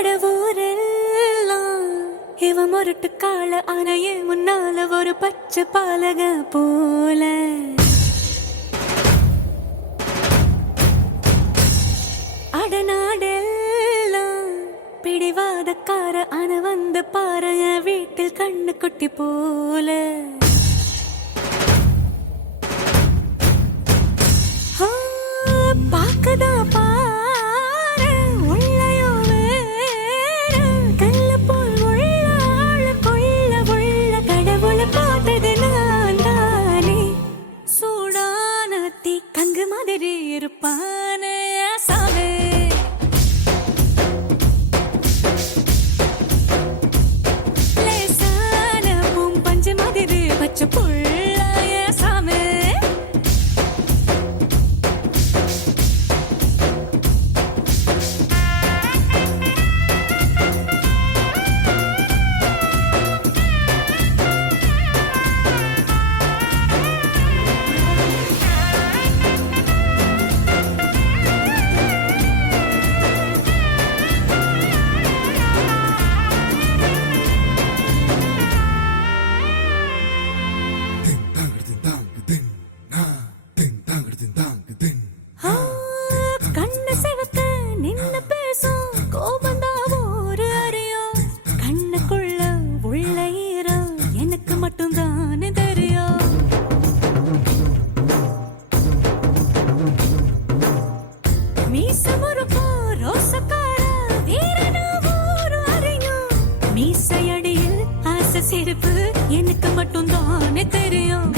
கடவுரெல்லாம் இவ முரட்டு கால அணையே முன்னால ஒரு பச்சை பாலக போல அடநாடெல்லாம் பிடிவாதக்கார அண வந்து பாருங்க வீட்டில் கண்ணு குட்டி போல பாக்கதா பாரு உள்ளயோ வேறு கல்ல போல் உள்ளாள கொள்ள உள்ள கடவுளை பார்த்தது நான் தானே சூடான தீ கங்கு மாதிரி இருப்பானே சாவே லேசான பூம் பஞ்சு மாதிரி பச்சை புள்ளாய சாமே கண்ணு செவக்க நின்னு பேசும் கோபந்தா ஒரு அறியும் கண்ணுக்குள்ள உள்ள ஈரம் எனக்கு மட்டும் தானே தெரியும் மீச முறுக்கோ ரோசக்கார வீரனா ஒரு அறியும் மீசையடியில் ஆசை சிரிப்பு எனக்கு மட்டும் தானே தெரியும்